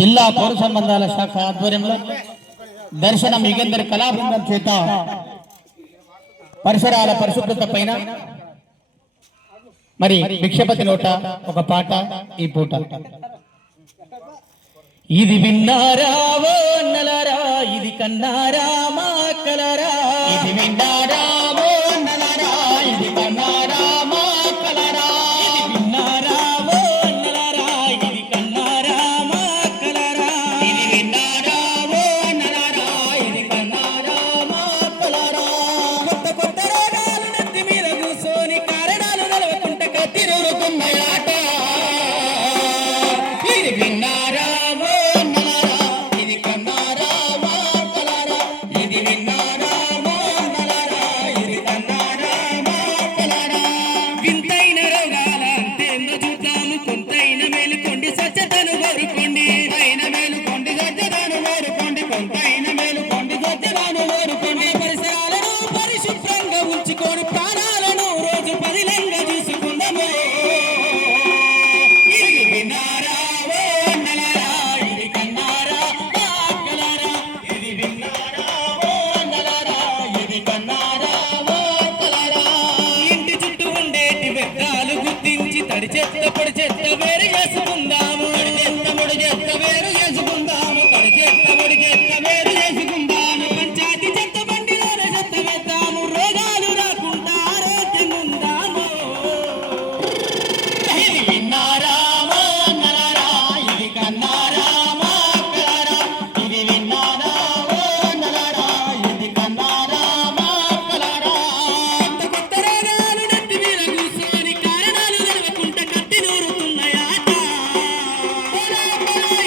జిల్లా పౌర సంబంధాల శాఖ ఆధ్వర్యంలో దర్శనం యుగేందర్ కళాబృందం చేత పరిసరాల పరిశుభ్రత పైన మరి భిక్షపతి నోట ఒక పాట ఈ పూట. ఇది విన్నారా ఓ నలరా, ఇది కన్నారా మా కలరా, ఇది విన్నారా ఓ నలరా, ఇది కన్నారా మా కలరా, ఇది విన్నారా ఓ నలరా, ఇది కన్నారా మా కలరా, ఇది విన్నారా ఓ నలరా, ఇది కన్నారా మా కలరా. కొత్త కొత్త రోగాలు నెత్తి మీద కూర్చొని కారణాలు నలవకుంట కత్తిరుకున్నాయాట. ఇది విన్నారా తడి చెత్త పొడి చెత్త వేరు చేసుకుందాము, తడి చెత్త పొడి చెత్త వేరు చేసుకుందాము, తడి చెత్త పొడి చెత్త వేరు చేసుకుందాము. పంచాయతీ చెత్త బండిలోనే చెత్త వేద్దాము, రోగాలు రాకుండా ఆరోగ్యంగా ఉందాము. ఇది విన్నారా ఓ నలరా, ఇది కన్నారా మా కలరా, ఇది విన్నారా ఓ నలరా, ఇది కన్నారా మా కలరా. కొత్త కొత్త రోగాలు నెత్తి మీద కూర్చొని కారణాలు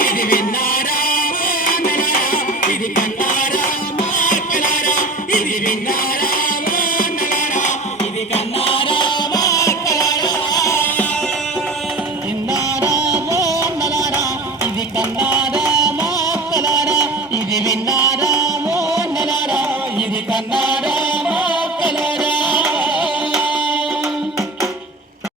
ఇది విన్నారా ఓ నలరా, ఇది కన్నారా మా కలరా, ఇది విన్నారా ఓ నలరా, ఇది కన్నారా మా కలరా. విన్నారా ఓ నలరా, ఇది కన్నారా మా కలరా, ఇది విన్నారా ఓ నలరా, ఇది కన్నారా